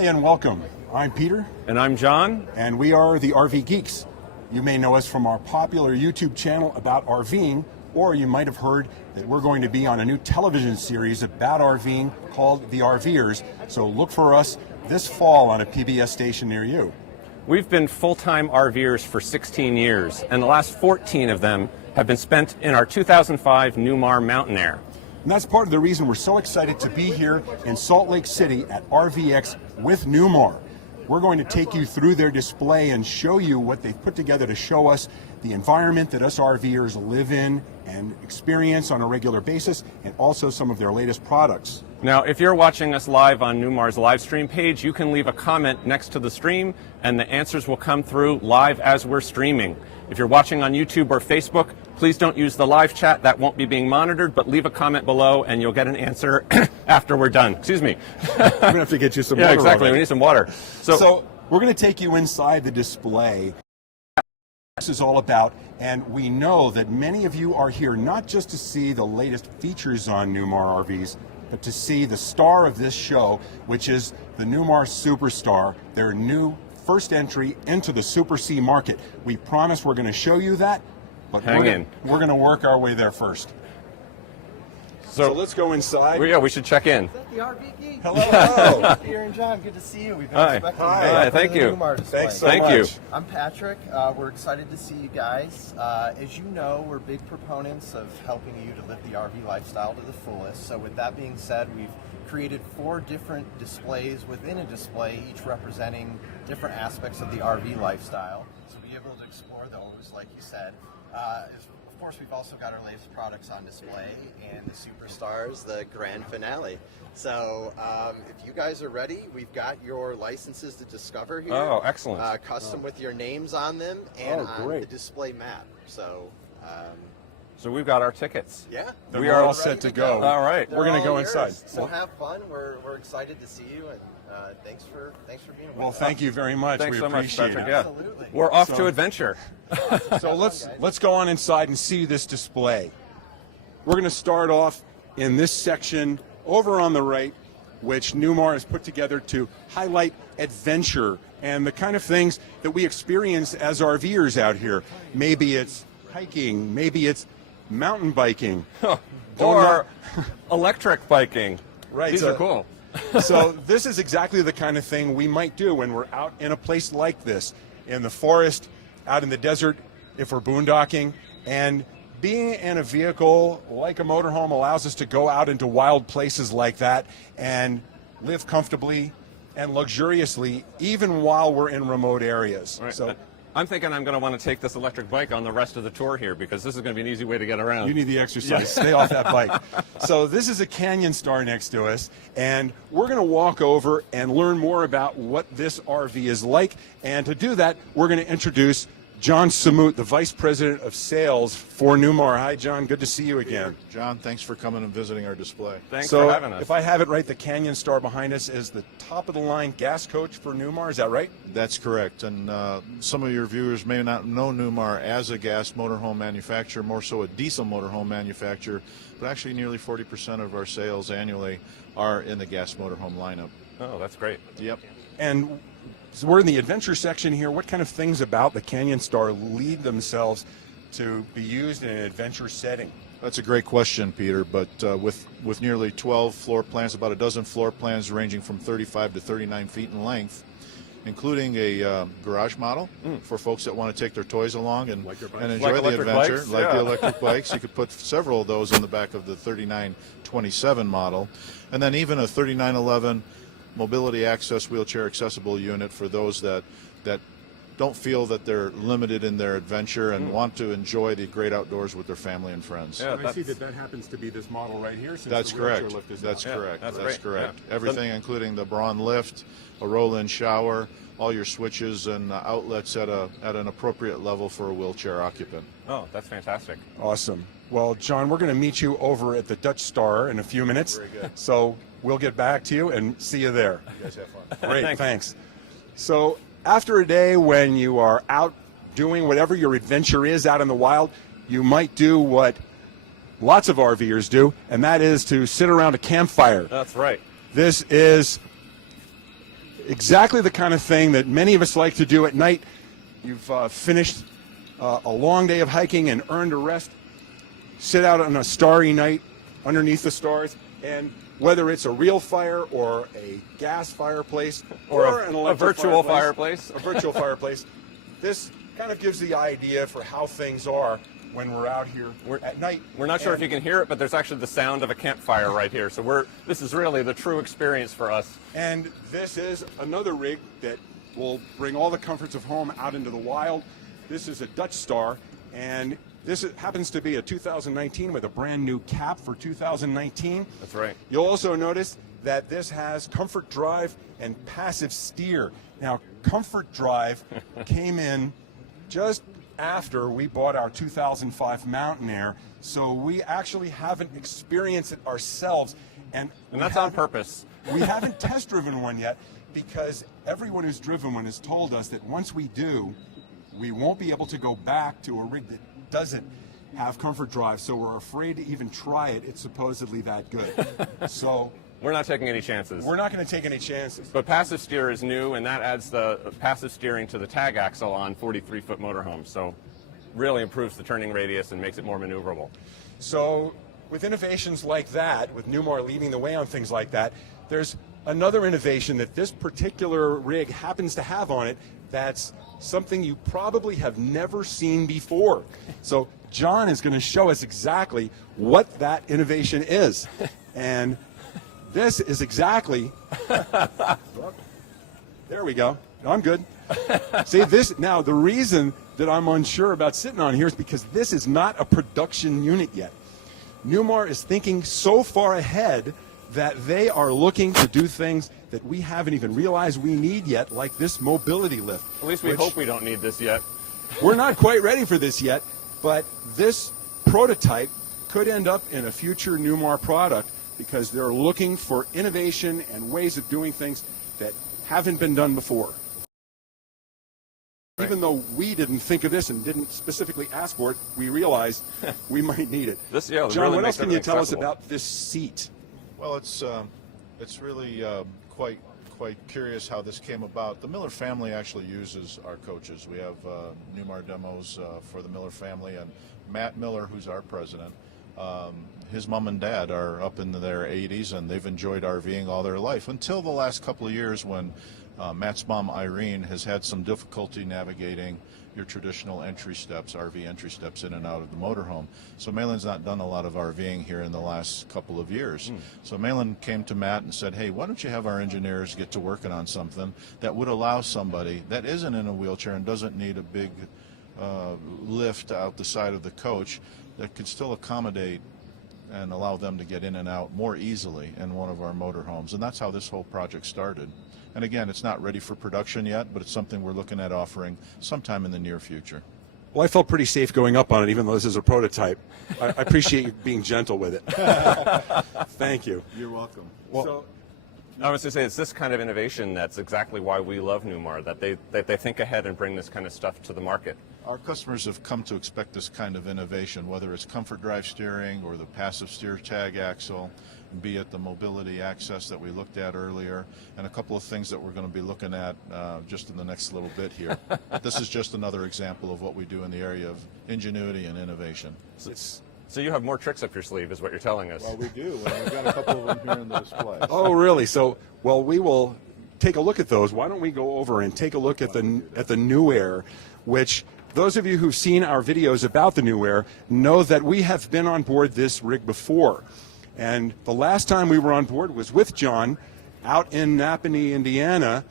Hi and welcome. I'm Peter. And I'm John. And we are the RV Geeks. You may know us from our popular YouTube channel about RVing, or you might have heard that we're going to be on a new television series about RVing called The RVers. So look for us this fall on a PBS station near you. We've been full-time RVers for 16 years, and the last 14 of them have been spent in our 2005 Newmar Mountain Aire. And that's part of the reason we're so excited to be here in Salt Lake City at RVX with Newmar. We're going to take you through their display and show you what they've put together to show us the environment that us RVers live in and experience on a regular basis, and also some of their latest products. Now, if you're watching us live on Newmar's live stream page, you can leave a comment next to the stream, and the answers will come through live as we're streaming. If you're watching on YouTube or Facebook, please don't use the live chat. That won't be being monitored, but leave a comment below and you'll get an answer after we're done. Excuse me. We're going to have to get you some water. Yeah, exactly. Already. We need some water. So we're going to take you inside the display. This is all about, and we know that many of you are here not just to see the latest features on Newmar RVs, but to see the star of this show, which is the Newmar Superstar, their new first entry into the Super C market. We promise we're going to show you that, but we're going to work our way there first. So let's go inside. Yeah, we should check in. Is that the RV Geek? Hello. Peter and John, good to see you. We've been Hi. expecting Hi. you. Hi, thank you. Thanks so Thank much. you. I'm Patrick. We're excited to see you guys. As you know, we're big proponents of helping you to live the RV lifestyle to the fullest. So with that being said, we've created 4 different displays within a display, each representing different aspects of the RV lifestyle. So be able to explore those, like you said. Of course, we've also got our latest products on display and the Superstars, the grand finale. So if you guys are ready, we've got your licenses to discover here. Oh, excellent. Custom with your names on them and on the display map. So So we've got our tickets. yeah. We are all set to go. All right. We're going to go inside. So have fun. We're excited to see you, and thanks for being with us. Well, thank you very much. Thanks we so much, appreciate Patrick. it. Yeah. Absolutely. We're off to adventure. So let's go on inside and see this display. We're going to start off in this section over on the right, which Newmar has put together to highlight adventure and the kind of things that we experience as RVers out here. Maybe it's hiking, maybe it's mountain biking, Or electric biking. Right. These are cool. So this is exactly the kind of thing we might do when we're out in a place like this, in the forest, out in the desert, if we're boondocking. And being in a vehicle like a motorhome allows us to go out into wild places like that and live comfortably and luxuriously, even while we're in remote areas. Right. So I'm thinking I'm going to want to take this electric bike on the rest of the tour here because this is going to be an easy way to get around. you need the exercise. Stay off that bike. So this is a Canyon Star next to us, and we're going to walk over and learn more about what this RV is like. And to do that, we're going to introduce John Samut, the Vice President of Sales for Newmar. Hi, John. Good to see you again. John, thanks for coming and visiting our display. Thanks So for having us. if I have it right, the Canyon Star behind us is the top-of-the-line gas coach for Newmar. Is that right? That's correct. And some of your viewers may not know Newmar as a gas motorhome manufacturer, more so a diesel motorhome manufacturer, but actually nearly 40% of our sales annually are in the gas motorhome lineup. Oh, that's great. Yep. And so we're in the adventure section here. What kind of things about the Canyon Star lead themselves to be used in an adventure setting? That's a great question, Peter, but with nearly 12 floor plans, about a dozen floor plans ranging from 35 to 39 feet in length, including a garage model for folks that want to take their toys along and enjoy Like the electric adventure, bikes, like yeah. the electric bikes. You could put several of those in the back of the 3927 model, and then even a 3911 mobility access wheelchair accessible unit for those that don't feel that they're limited in their adventure and want to enjoy the great outdoors with their family and friends. Yeah, I see that happens to be this model right here. Since That's the wheelchair correct. lift is That's out. correct. that's That's great. correct. Yeah. Everything, including the Braun lift, a roll-in shower, all your switches and outlets at an appropriate level for a wheelchair occupant. Oh, that's fantastic. Awesome. Well, John, we're going to meet you over at the Dutch Star in a few minutes. Very good. So we'll get back to you and see you there. You guys have fun. Great, thanks. So after a day when you are out doing whatever your adventure is out in the wild, you might do what lots of RVers do, and that is to sit around a campfire. That's right. This is exactly the kind of thing that many of us like to do at night. You've finished a long day of hiking and earned a rest. Sit out on a starry night underneath the stars, and whether it's a real fire or a gas fireplace or an a electric virtual fireplace. a virtual fireplace, this kind of gives the idea for how things are when we're out here at night. We're not sure if you can hear it, but there's actually the sound of a campfire right here. So this is really the true experience for us. And this is another rig that will bring all the comforts of home out into the wild. This is a Dutch Star, and this happens to be a 2019 with a brand new cap for 2019. That's right. You'll also notice that this has comfort drive and passive steer. Now, comfort drive came in just after we bought our 2005 Mountain Air, so we actually haven't experienced it ourselves. And that's on purpose. We haven't test driven one yet because everyone who's driven one has told us that once we do, we won't be able to go back to a rig that doesn't have comfort drive, so we're afraid to even try it. It's supposedly that good. So We're not taking any chances. we're not going to take any chances. But passive steer is new, and that adds the passive steering to the tag axle on 43-foot motorhomes. So really improves the turning radius and makes it more maneuverable. So with innovations like that, with Newmar leading the way on things like that, there's another innovation that this particular rig happens to have on it that's something you probably have never seen before. So John is going to show us exactly what that innovation is. And this is exactly, there we go. I'm good. See, this, now the reason that I'm unsure about sitting on here is because this is not a production unit yet. Newmar is thinking so far ahead that they are looking to do things that we haven't even realized we need yet, like this mobility lift. At least we hope we don't need this yet. We're not quite ready for this yet, but this prototype could end up in a future Newmar product because they're looking for innovation and ways of doing things that haven't been done before. Right. Even though we didn't think of this and didn't specifically ask for it, we realized we might need it. John, John, what else can you tell us about this seat? Well, it's really quite curious how this came about. The Miller family actually uses our coaches. We have Newmar demos for the Miller family, and Matt Miller, who's our president, his mom and dad are up in their 80s, and they've enjoyed RVing all their life until the last couple of years when Matt's mom, Irene, has had some difficulty navigating your traditional entry steps, RV entry steps in and out of the motorhome. So Malin's not done a lot of RVing here in the last couple of years. So Malin came to Matt and said, hey, why don't you have our engineers get to working on something that would allow somebody that isn't in a wheelchair and doesn't need a big lift out the side of the coach that could still accommodate and allow them to get in and out more easily in one of our motorhomes. And that's how this whole project started. And again, it's not ready for production yet, but it's something we're looking at offering sometime in the near future. Well, I felt pretty safe going up on it, even though this is a prototype. I appreciate you being gentle with it. Thank you. You're welcome. Well, I was to say, it's this kind of innovation that's exactly why we love Newmar, that they think ahead and bring this kind of stuff to the market. Our customers have come to expect this kind of innovation, whether it's comfort drive steering or the passive steer tag axle, be it the mobility access that we looked at earlier, and a couple of things that we're going to be looking at just in the next little bit here. This is just another example of what we do in the area of ingenuity and innovation. So you have more tricks up your sleeve, is what you're telling us. Well, we do, and we've got a couple of them here in the display. oh, really? So, well, we will take a look at those, why don't we go over and take a look at the New Aire, which those of you who've seen our videos about the New Aire know that we have been on board this rig before. And the last time we were on board was with John out in Napanee, Indiana.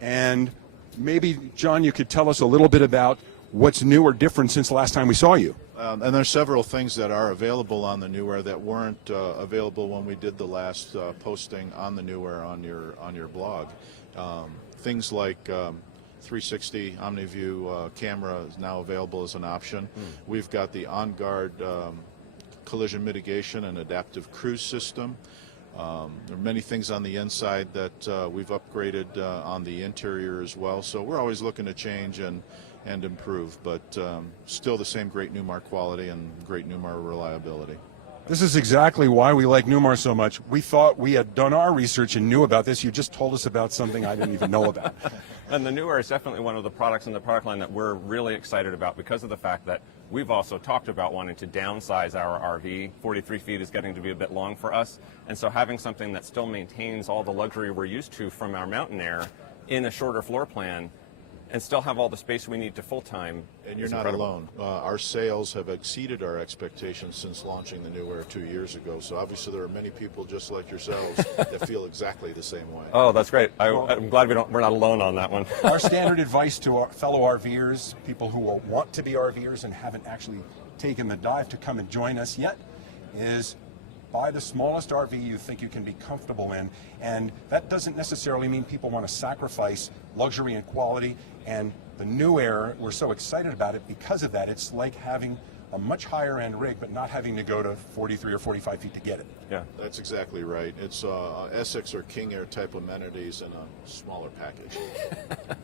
And maybe, John, you could tell us a little bit about what's new or different since the last time we saw you. And there's several things that are available on the New Aire that weren't available when we did the last posting on the New Aire on your blog. Things like 360 OmniView camera is now available as an option. We've got the on-guard collision mitigation and adaptive cruise system. There are many things on the inside that we've upgraded on the interior as well. So we're always looking to change and improve, but still the same great Newmar quality and great Newmar reliability. This is exactly why we like Newmar so much. We thought we had done our research and knew about this. You just told us about something I didn't even know about. And the New Aire is definitely one of the products in the product line that we're really excited about because of the fact that we've also talked about wanting to downsize our RV. 43 feet is getting to be a bit long for us. And so having something that still maintains all the luxury we're used to from our Mountain Aire in a shorter floor plan and still have all the space we need to full-time. And you're not alone. Our sales have exceeded our expectations since launching the New Aire 2 years ago. So obviously there are many people just like yourselves that feel exactly the same way. Oh, that's great. I'm glad we're not alone on that one. Our standard advice to our fellow RVers, people who want to be RVers and haven't actually taken the dive to come and join us yet, is buy the smallest RV you think you can be comfortable in. And that doesn't necessarily mean people want to sacrifice luxury and quality. And the New Aire, we're so excited about it because of that. It's like having a much higher end rig, but not having to go to 43 or 45 feet to get it. Yeah, that's exactly right. It's Essex or King Air type amenities in a smaller package.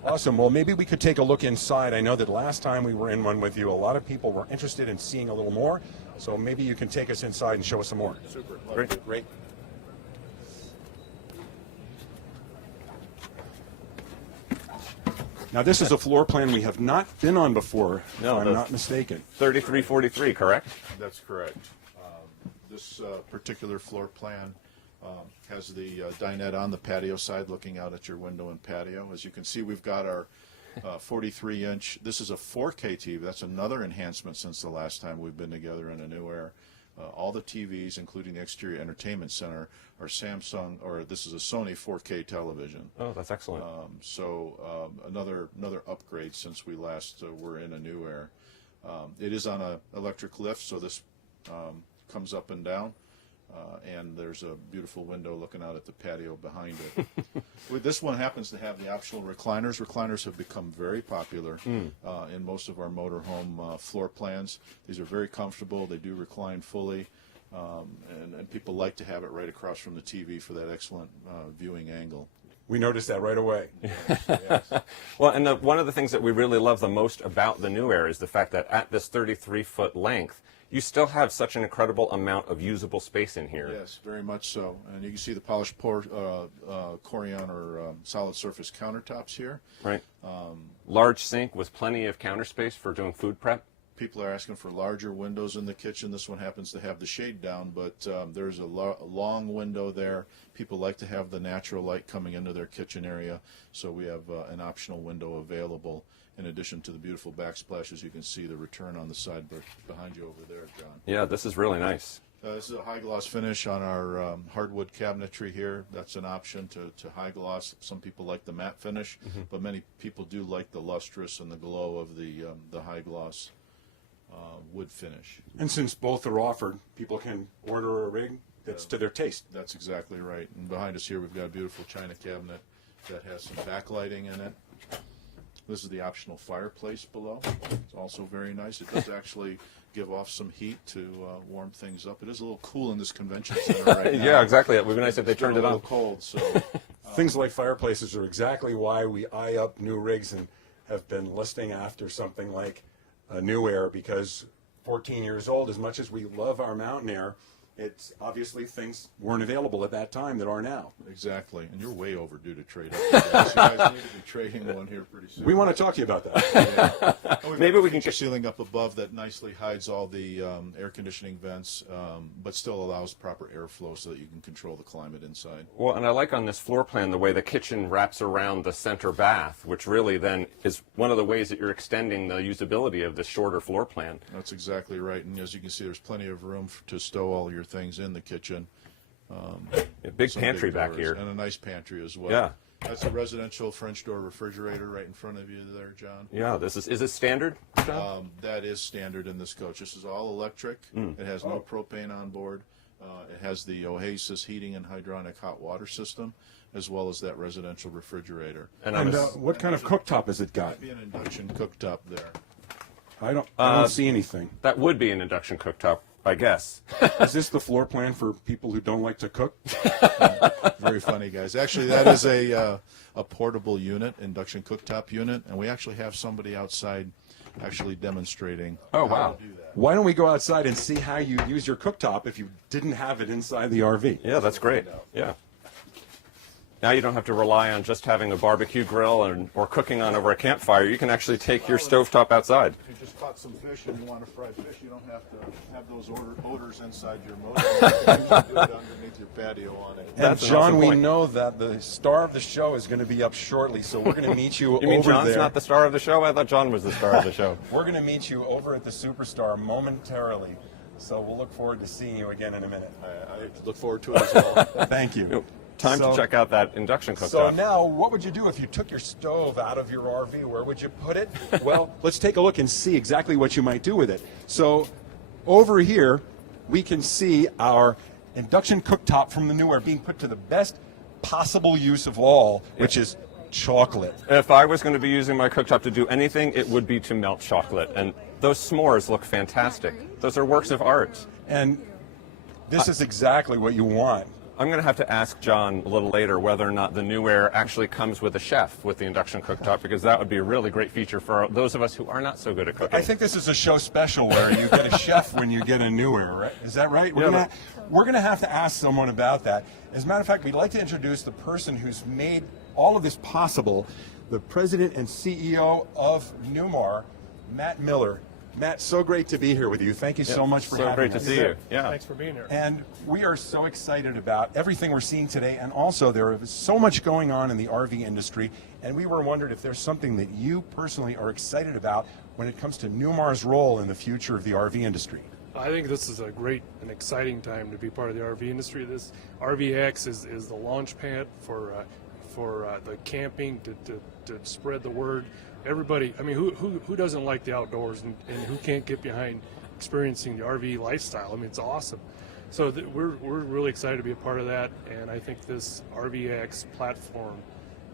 Awesome. Well, maybe we could take a look inside. I know that last time we were in one with you, a lot of people were interested in seeing a little more. So maybe you can take us inside and show us some more. Super. Great. Great. Now, this is a floor plan we have not been on before, if I'm not mistaken. 3343, correct? That's correct. This particular floor plan has the dinette on the patio side looking out at your window and patio. As you can see, we've got our 43-inch. This is a 4K TV. That's another enhancement since the last time we've been together in a New Aire. All the TVs, including the exterior entertainment center, are Samsung, or this is a Sony 4K television. Oh, that's excellent. Another upgrade since we last were in a New Aire. It is on an electric lift, so this comes up and down, and there's a beautiful window looking out at the patio behind it. This one happens to have the optional recliners. Recliners have become very popular in most of our motorhome floor plans. These are very comfortable. They do recline fully, and people like to have it right across from the TV for that excellent viewing angle. We noticed that right away. Yes. Well, and one of the things that we really love the most about the New Aire is the fact that at this 33-foot length, you still have such an incredible amount of usable space in here. Yes, very much so. And you can see the polished Corian or solid surface countertops here. Right. Large sink with plenty of counter space for doing food prep. People are asking for larger windows in the kitchen. This one happens to have the shade down, but there's a long window there. People like to have the natural light coming into their kitchen area, so we have an optional window available. In addition to the beautiful backsplashes, you can see the return on the side behind you over there, John. Yeah, this is really nice. This is a high gloss finish on our hardwood cabinetry here. That's an option to high gloss. Some people like the matte finish, but many people do like the lustrous and the glow of the high gloss wood finish. And since both are offered, people can order a rig that's to their taste. That's exactly right. And behind us here, we've got a beautiful china cabinet that has some backlighting in it. This is the optional fireplace below. It's also very nice. It does actually give off some heat to warm things up. It is a little cool in this convention center right now. Yeah, exactly. It would be nice if they turned it on. A little cold, so Things like fireplaces are exactly why we eye up new rigs and have been listing after something like a New Aire, because 14 years old, as much as we love our Mountain Aire, it's obviously things weren't available at that time that are now. Exactly, and you're way overdue to trade up. You guys need to be trading one here pretty soon. We want to talk to you about that. Yeah. Maybe we can get ceiling up above that nicely hides all the air conditioning vents, but still allows proper airflow so that you can control the climate inside. Well, and I like on this floor plan the way the kitchen wraps around the center bath, which really then is one of the ways that you're extending the usability of the shorter floor plan. That's exactly right, and as you can see, there's plenty of room to stow all your things in the kitchen. A big Some pantry big back doors, here. and a nice pantry as well. Yeah. That's a residential French door refrigerator right in front of you there, John. Yeah, this is it standard, John? That is standard in this coach. This is all electric. It has no propane on board. It has the Oasis heating and hydronic hot water system, as well as that residential refrigerator. And What kind of cooktop has it got? Be an induction cooktop there. I don't see anything. that would be an induction cooktop, I guess. Is this the floor plan for people who don't like to cook? Very funny, guys. Actually, that is a portable unit, induction cooktop unit, and we actually have somebody outside actually demonstrating Oh, how wow. to do that. Why don't we go outside and see how you use your cooktop if you didn't have it inside the RV? Yeah, that's great. Yeah. Now you don't have to rely on just having a barbecue grill or cooking on over a campfire. You can actually take your stovetop outside. If you just caught some fish and you want to fry fish, you don't have to have those odors inside your motor. You can usually do it underneath your patio on it. And That's an John, awesome we point. know that the star of the show is going to be up shortly, so we're going to meet you, You mean over John's there. not the star of the show? I thought John was the star of the show. We're going to meet you over at the Superstar momentarily, so we'll look forward to seeing you again in a minute. I look forward to it as well. Thank you. Time So- to check out that induction cooktop. So now, what would you do if you took your stove out of your RV? Where would you put it? Well, let's take a look and see exactly what you might do with it. So over here, we can see our induction cooktop from the Newmar being put to the best possible use of all, which is chocolate. If I was going to be using my cooktop to do anything, it would be to melt chocolate. And those s'mores look fantastic. Those are works of art. And this is exactly what you want. I'm going to have to ask John a little later whether or not the Newmar actually comes with a chef with the induction cooktop, because that would be a really great feature for those of us who are not so good at cooking. I think this is a show special where you get a chef when you get a Newmar, right? Is that right? Yeah, We're gonna have to ask someone about that. As a matter of fact, we'd like to introduce the person who's made all of this possible, the president and CEO of Newmar, Matt Miller. Matt, so great to be here with you. Thank you so much for having us. So great to see you. Yeah. Thanks for being here. And we are so excited about everything we're seeing today, and also there is so much going on in the RV industry, and we were wondering if there's something that you personally are excited about when it comes to Newmar's role in the future of the RV industry. I think this is a great and exciting time to be part of the RV industry. This RVX is the launch pad for the camping to spread the word. Everybody, I mean, who doesn't like the outdoors and who can't get behind experiencing the RV lifestyle? I mean, it's awesome. So we're really excited to be a part of that, and I think this RVX platform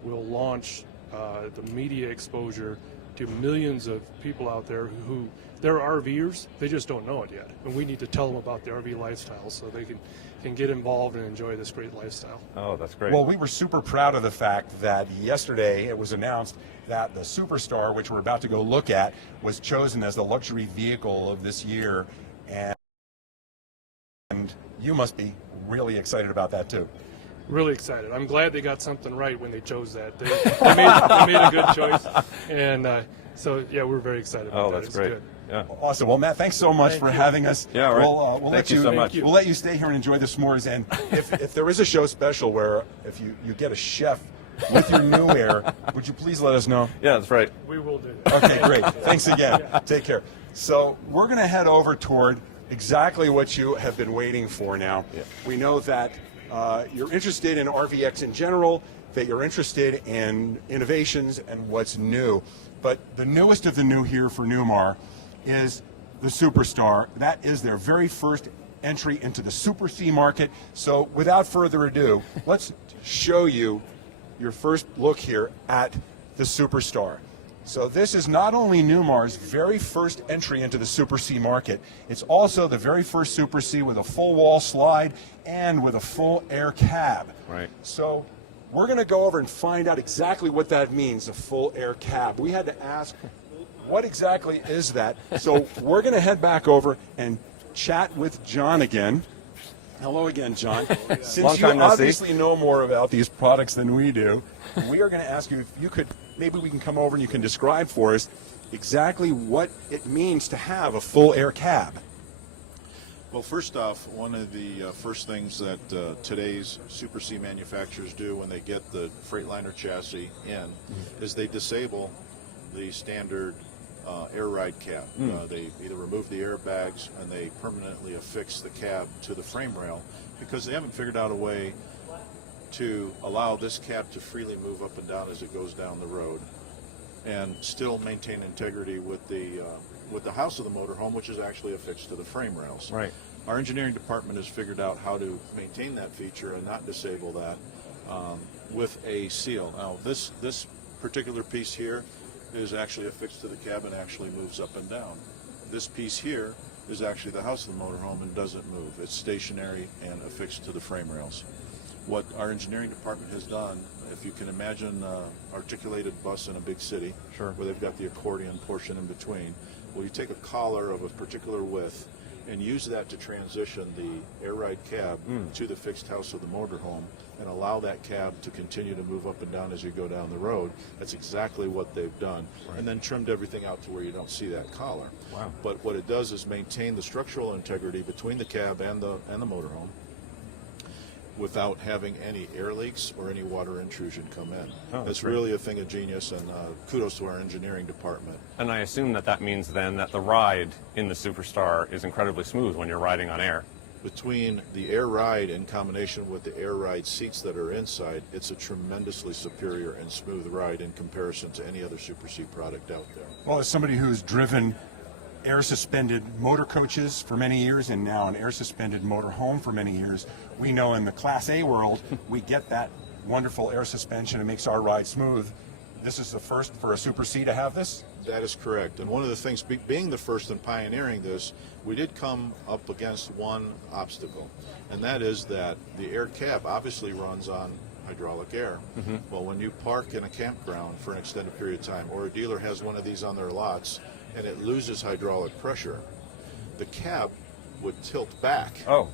will launch the media exposure to millions of people out there who they're RVers, they just don't know it yet, and we need to tell them about the RV lifestyle so they can get involved and enjoy this great lifestyle. Oh, that's great. Well, we were super proud of the fact that yesterday it was announced that the Superstar, which we're about to go look at, was chosen as the luxury vehicle of this year, and you must be really excited about that too. Really excited. I'm glad they got something right when they chose that. They made a good choice, and so yeah, we're very excited about Oh, that. that's It's great. good. Yeah. Awesome. Well, Matt, thanks so much for having us. Yeah, right. We'll Thank let you so much. We'll let you stay here and enjoy the s'mores. And if there is a show special where if you get a chef with your Newmar, would you please let us know? Yeah, that's right. We will do that. Okay, great. Thanks again. Take care. So we're going to head over toward exactly what you have been waiting for now. Yeah. We know that you're interested in RVX in general, that you're interested in innovations and what's new. But the newest of the new here for Newmar is the Superstar. That is their very first entry into the Super C market. So without further ado, let's show you your first look here at the Superstar. So this is not only Newmar's very first entry into the Super C market, it's also the very first Super C with a full wall slide and with a full air cab. Right. So we're going to go over and find out exactly what that means, a full air cab. We had to ask, what exactly is that? So we're going to head back over and chat with John again. Hello again, John. Long Since you time no see. obviously know more about these products than we do, we are going to ask you if you could, maybe we can come over and you can describe for us exactly what it means to have a full air cab. Well, first off, one of the first things that today's Super C manufacturers do when they get the Freightliner chassis in is they disable the standard air ride cab. They either remove the airbags and they permanently affix the cab to the frame rail because they haven't figured out a way to allow this cab to freely move up and down as it goes down the road and still maintain integrity with the house of the motorhome, which is actually affixed to the frame rails. Right. Our engineering department has figured out how to maintain that feature and not disable that with a seal. Now, this particular piece here is actually affixed to the cab and actually moves up and down. This piece here is actually the house of the motorhome and doesn't move. It's stationary and affixed to the frame rails. What our engineering department has done, if you can imagine articulated bus in a big city, Sure. where they've got the accordion portion in between, well, you take a collar of a particular width and use that to transition the air ride cab to the fixed house of the motorhome and allow that cab to continue to move up and down as you go down the road. That's exactly what they've done. Right. And then trimmed everything out to where you don't see that collar. Wow. But what it does is maintain the structural integrity between the cab and the motorhome without having any air leaks or any water intrusion come in. Oh, it's great. really a thing of genius, and kudos to our engineering department. And I assume that means then that the ride in the Superstar is incredibly smooth when you're riding on air. Between the air ride in combination with the air ride seats that are inside, it's a tremendously superior and smooth ride in comparison to any other Super C product out there. Well, as somebody who's driven air-suspended motor coaches for many years and now an air-suspended motor home for many years, we know in the Class A world we get that wonderful air suspension. It makes our ride smooth. This is the first for a Super C to have this? That is correct. And one of the things, being the first and pioneering this, we did come up against one obstacle, and that is that the air cab obviously runs on hydraulic air. Well, when you park in a campground for an extended period of time, or a dealer has one of these on their lots, and it loses hydraulic pressure, the cab would tilt back. Oh.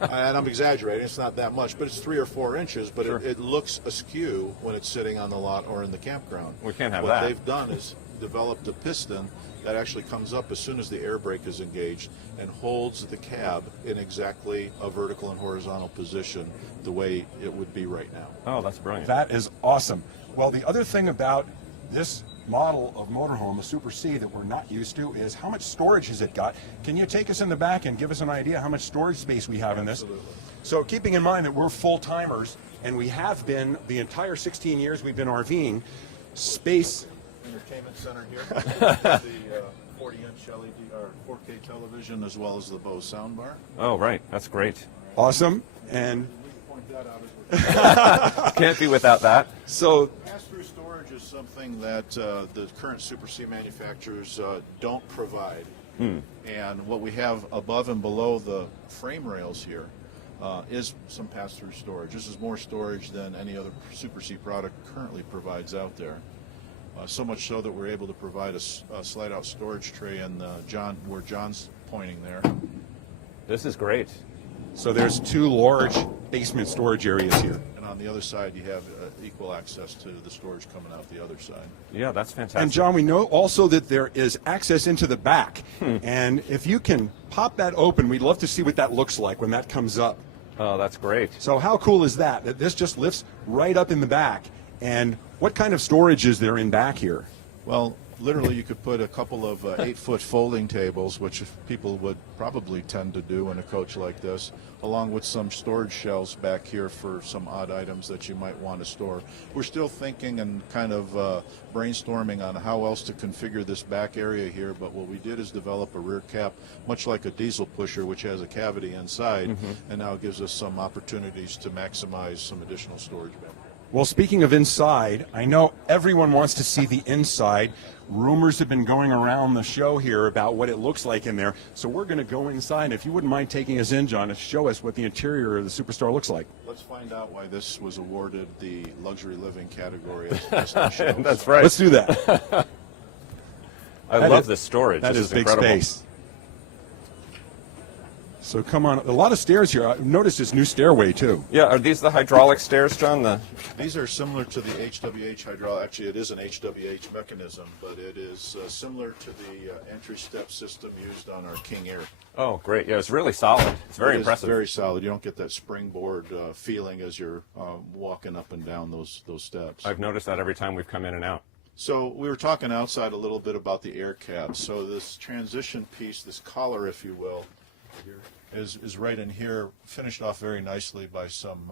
And I'm exaggerating, it's not that much, but it's 3 or 4 inches, but Sure. it looks askew when it's sitting on the lot or in the campground. We can't have what that. What they've done is developed a piston that actually comes up as soon as the air brake is engaged and holds the cab in exactly a vertical and horizontal position the way it would be right now. Oh, that's brilliant. That is awesome. Well, the other thing about this model of motorhome, a Super C, that we're not used to is how much storage has it got? Can you take us in the back and give us an idea how much storage space we have in this? Absolutely. So keeping in mind that we're full-timers and we have been the entire 16 years we've been RVing, space. Entertainment center here. The 40-inch LED or 4K television as well as the Bose soundbar. Oh, right. That's great. Awesome. And Point that out as Can't be without that. so pass-through storage is something that the current Super C manufacturers don't provide. And what we have above and below the frame rails here is some pass-through storage. This is more storage than any other Super C product currently provides out there. So much so that we're able to provide a slide-out storage tray, and where John's pointing there. This is great. So there's 2 large basement storage areas here. And on the other side, you have equal access to the storage coming out the other side. Yeah, that's fantastic. And John, we know also that there is access into the back. And if you can pop that open, we'd love to see what that looks like when that comes up. Oh, that's great. So how cool is that? That this just lifts right up in the back. And what kind of storage is there in back here? Well, literally, you could put a couple of 8-foot folding tables, which people would probably tend to do in a coach like this, along with some storage shelves back here for some odd items that you might want to store. We're still thinking and kind of brainstorming on how else to configure this back area here, but what we did is develop a rear cap, much like a diesel pusher, which has a cavity inside, and now gives us some opportunities to maximize some additional storage back. Well, speaking of inside, I know everyone wants to see the inside. Rumors have been going around the show here about what it looks like in there. So we're going to go inside. If you wouldn't mind taking us in, John, to show us what the interior of the Superstar looks like. Let's find out why this was awarded the luxury living category as best in shows. That's right. Let's do that. I love the storage. That This is big incredible. space. So come on, a lot of stairs here. I've noticed this new stairway too. Yeah, are these the hydraulic stairs, John? These are similar to the HWH hydraulic. Actually, it is an HWH mechanism, but it is similar to the entry step system used on our King Aire. Oh, great. Yeah, it's really solid. It's very impressive. Very solid. You don't get that springboard feeling as you're walking up and down those steps. I've noticed that every time we've come in and out. So we were talking outside a little bit about the air cap. So this transition piece, this collar, if you will, is right in here, finished off very nicely by some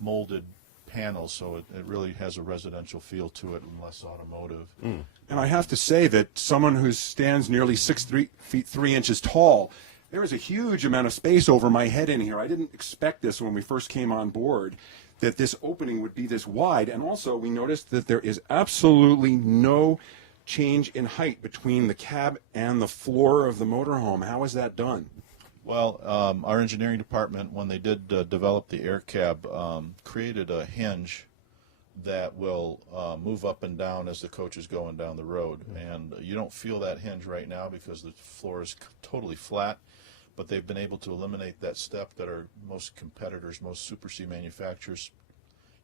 molded panels, so it really has a residential feel to it and less automotive. And I have to say that someone who stands nearly 6 feet 3 inches tall, there is a huge amount of space over my head in here. I didn't expect this when we first came on board, that this opening would be this wide. And also we noticed that there is absolutely no change in height between the cab and the floor of the motorhome. How is that done? Well, our engineering department, when they did develop the air cab, created a hinge that will move up and down as the coach is going down the road. And you don't feel that hinge right now because the floor is totally flat, but they've been able to eliminate that step that our most competitors, most Super C manufacturers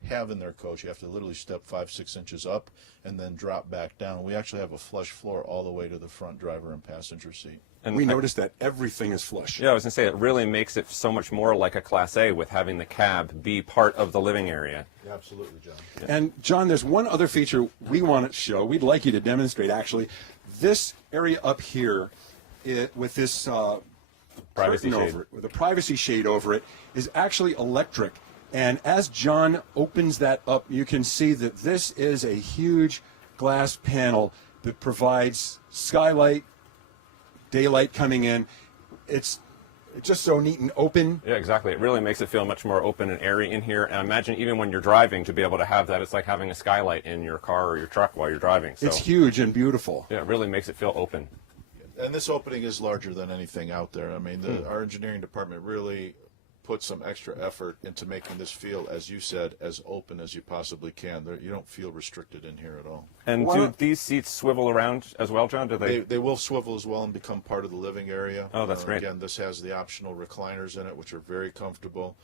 have in their coach. You have to literally step 5-6 inches up and then drop back down. We actually have a flush floor all the way to the front driver and passenger seat. And we noticed that everything is flush. Yeah, I was going to say, it really makes it so much more like a Class A with having the cab be part of the living area. Yeah, absolutely, John. Yeah. And John, there's one other feature we want to show. We'd like you to demonstrate, actually. This area up here, with this Privacy curtain shade. over it, with a privacy shade over it, is actually electric. And as John opens that up, you can see that this is a huge glass panel that provides skylight, daylight coming in. It's just so neat and open. Yeah, exactly. It really makes it feel much more open and airy in here. And I imagine even when you're driving, to be able to have that, it's like having a skylight in your car or your truck while you're driving. So, it's huge and beautiful. Yeah, it really makes it feel open. And this opening is larger than anything out there. I mean, our engineering department really put some extra effort into making this feel, as you said, as open as you possibly can. You don't feel restricted in here at all. And do these seats swivel around as well, John? Do They will swivel as well and become part of the living area. Oh, that's great. Again, this has the optional recliners in it, which are very comfortable.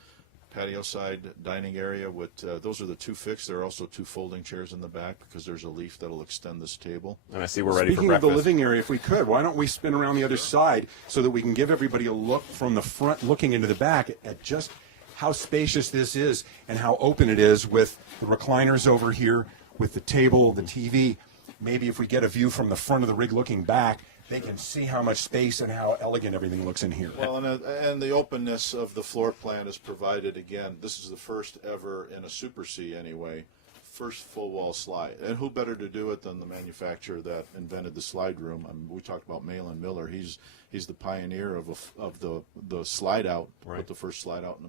Patio side dining area with those are the two fixed. There are also two folding chairs in the back because there's a leaf that'll extend this table. And I see we're ready for Speaking of breakfast. the living area, if we could, why don't we spin around the other side so that we can give everybody a look from the front, looking into the back at just how spacious this is and how open it is with the recliners over here, with the table, the TV. Maybe if we get a view from the front of the rig looking back, they can see how much space and how elegant everything looks in here. Well, and the openness of the floor plan is provided, again, this is the first ever in a Super C anyway, first full wall slide. And who better to do it than the manufacturer that invented the slide room? I mean, we talked about Malin Miller. He's the pioneer of the slide out, right. Put the first slide out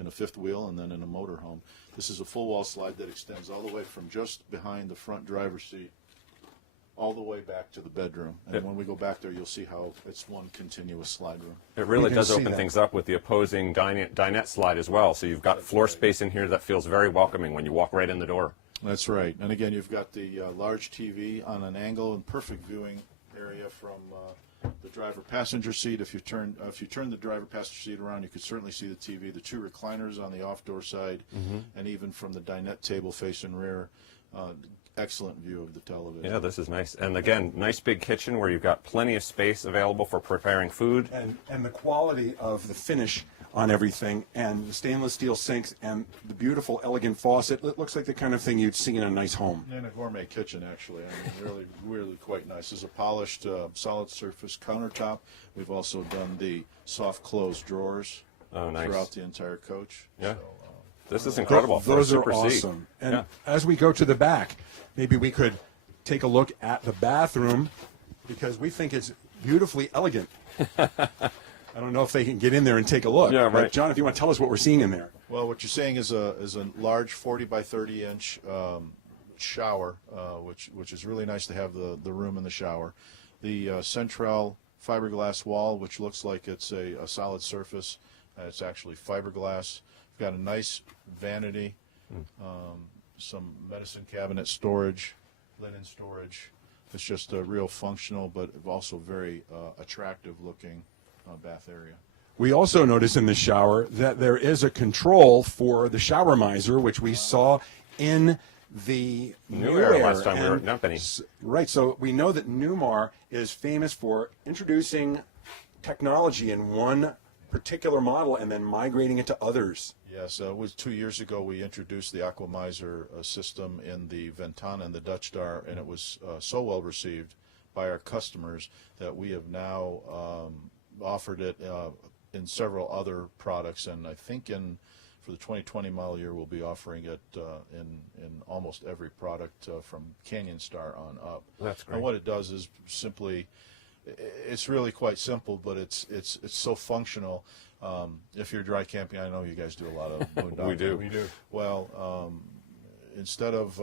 in a fifth wheel and then in a motorhome. This is a full wall slide that extends all the way from just behind the front driver's seat all the way back to the bedroom. And when we go back there, you'll see how it's one continuous slide room. It really does open that. things up with the opposing dinette slide as well. So you've got floor space in here that feels very welcoming when you walk right in the door. That's right. And again, you've got the large TV on an angle and perfect viewing area from the driver passenger seat. If you turn the driver passenger seat around, you could certainly see the TV, the two recliners on the off door side, and even from the dinette table facing rear. Excellent view of the television. Yeah, this is nice. And again, nice big kitchen where you've got plenty of space available for preparing food. And the quality of the finish on everything, and the stainless steel sinks, and the beautiful, elegant faucet. It looks like the kind of thing you'd see in a nice home. And a gourmet kitchen, actually. I mean, really quite nice. There's a polished, solid surface countertop. We've also done the soft close drawers throughout the entire coach. Yeah. So, This is incredible. Those are for a Super C. awesome. And as we go to the back, maybe we could take a look at the bathroom because we think it's beautifully elegant. I don't know if they can get in there and take a look. Yeah, right. But John, if you want to tell us what we're seeing in there. well, what you're saying is a large 40 by 30 inch shower, which is really nice to have the room and the shower. The central fiberglass wall, which looks like it's a solid surface. It's actually fiberglass. We've got a nice vanity, some medicine cabinet storage, linen storage. It's just a real functional but also very attractive looking bath area. We also notice in the shower that there is a control for the shower miser, which we saw in the New Aire last time we were at Nepany. Right, so we know that Newmar is famous for introducing technology in one particular model and then migrating it to others. Yes, it was 2 years ago we introduced the Aquamizer system in the Ventana and the Dutch Star, and it was so well received by our customers that we have now offered it in several other products, and I think for the 2020 model year we'll be offering it in almost every product from Canyon Star on up. That's great. And what it does is simply, it's really quite simple, but it's so functional. If you're dry camping, I know you guys do a lot of boondocking. We do. Well, instead of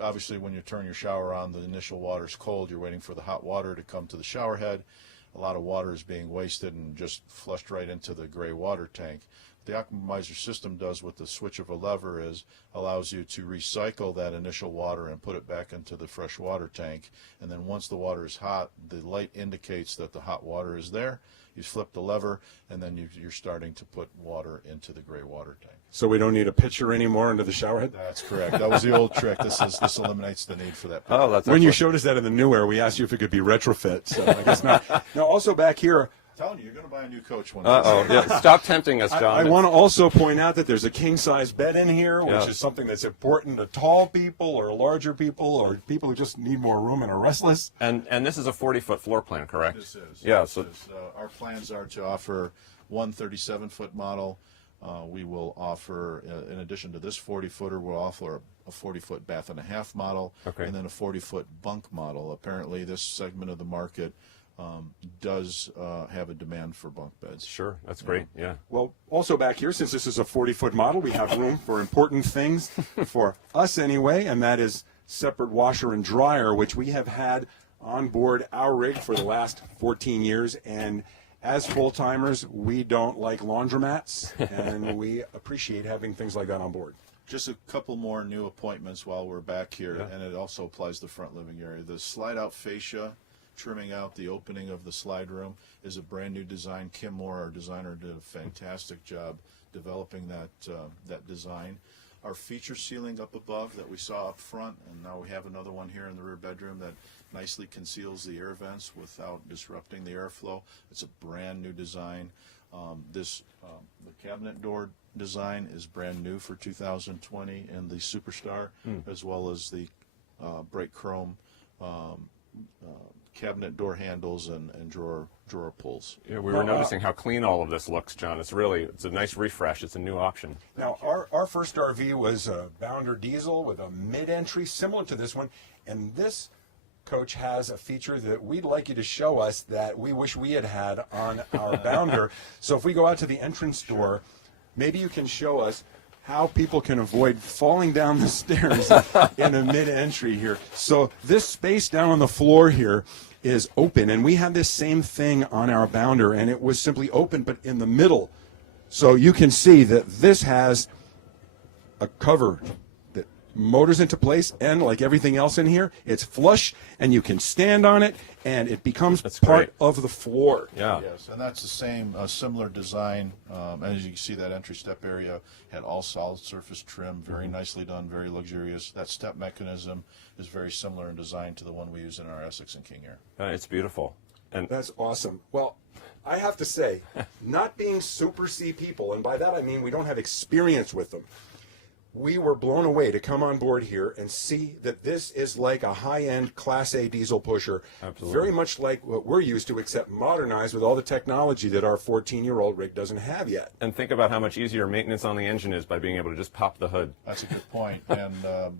obviously when you turn your shower on, the initial water's cold, you're waiting for the hot water to come to the shower head. A lot of water is being wasted and just flushed right into the gray water tank. The Aquamizer system does what the switch of a lever is, allows you to recycle that initial water and put it back into the fresh water tank. And then once the water is hot, the light indicates that the hot water is there. You flip the lever, and then you're starting to put water into the gray water tank. So we don't need a pitcher anymore into the shower head? That's correct. That was the old trick. This eliminates the need for that. Oh, that's When you excellent. showed us that in the New Aire, we asked you if it could be retrofit, so I guess not. Now, also back here, I'm telling you, you're going to buy a new coach one day. Uh-oh. Yeah, stop tempting us, John. I want to also point out that there's a king-size bed in here, which Yeah. is something that's important to tall people or larger people or people who just need more room and are restless. And this is a 40-foot floor plan, correct? This is. Yeah. This So is, our plans are to offer one 37-foot model. We will offer, in addition to this 40-footer, we'll offer a 40-foot bath and a half model, Okay. and then a 40-foot bunk model. Apparently, this segment of the market does have a demand for bunk beds. sure, that's great. Yeah. Well, also back here, since this is a 40-foot model, we have room for important things for us anyway, and that is separate washer and dryer, which we have had on board our rig for the last 14 years. And as full-timers, we don't like laundromats, and we appreciate having things like that on board. Just a couple more new appointments while we're back here, and it also applies to the front living area. The slide-out fascia, trimming out the opening of the slide room, is a brand new design. Kim Moore, our designer, did a fantastic job developing that design. Our feature ceiling up above that we saw up front, and now we have another one here in the rear bedroom that nicely conceals the air vents without disrupting the airflow. It's a brand new design. The cabinet door design is brand new for 2020 in the Superstar, as well as the bright chrome cabinet door handles and drawer pulls. Yeah, we were noticing how clean all of this looks, John. It's a nice refresh. It's a new option. Now, our first RV was a Bounder diesel with a mid-entry similar to this one, and this coach has a feature that we'd like you to show us that we wish we had had on our Bounder. So if we go out to the entrance door, maybe you can show us how people can avoid falling down the stairs in a mid-entry here. So this space down on the floor here is open, and we had this same thing on our Bounder, and it was simply open but in the middle. So you can see that this has a cover that motors into place, and like everything else in here, it's flush, and you can stand on it, and it becomes That's part great. of the floor. Yeah. Yes, and that's the same, similar design. As you can see, that entry step area had all solid surface trim, very nicely done, very luxurious. That step mechanism is very similar in design to the one we use in our Essex and King Air. It's beautiful. And That's awesome. Well, I have to say, not being Super C people, and by that I mean we don't have experience with them, we were blown away to come on board here and see that this is like a high-end Class A diesel pusher. Absolutely. Very much like what we're used to, except modernized with all the technology that our 14-year-old rig doesn't have yet. and think about how much easier maintenance on the engine is by being able to just pop the hood. That's a good point, and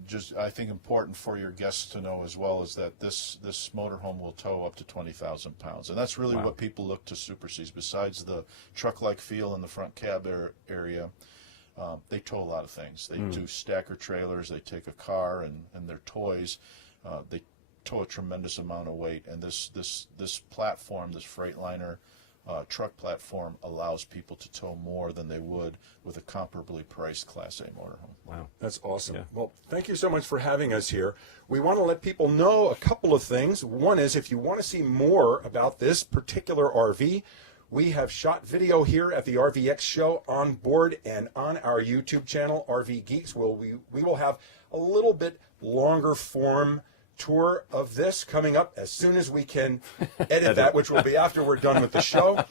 just I think important for your guests to know as well is that this motorhome will tow up to 20,000 pounds, and that's really Wow. what people look to Super Cs. Besides the truck-like feel in the front cab area, they tow a lot of things. They do stacker trailers. They take a car and their toys. They tow a tremendous amount of weight, and this platform, this Freightliner truck platform, allows people to tow more than they would with a comparably priced Class A motorhome. Wow. That's awesome. Yeah. Well, thank you so much for having us here. We want to let people know a couple of things. One is if you want to see more about this particular RV, We have shot video here at the RVX show on board and on our YouTube channel, RV Geeks. We will have a little bit longer form tour of this coming up as soon as we can edit that, which will be after we're done with the show.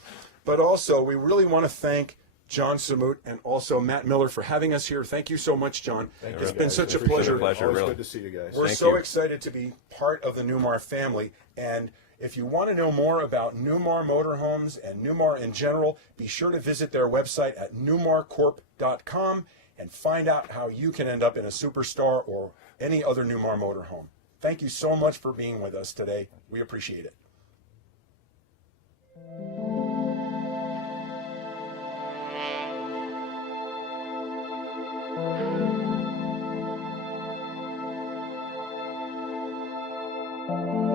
But also, we really want to thank John Samut and also Matt Miller for having us here. Thank you so much, John. It's been such a pleasure. Always really. good to see you guys. We're so excited to be part of the Newmar family. And if you want to know more about Newmar Motorhomes and Newmar in general, be sure to visit their website at newmarcorp.com and find out how you can end up in a Superstar or any other Newmar motorhome. Thank you so much for being with us today. We appreciate it. Thank you.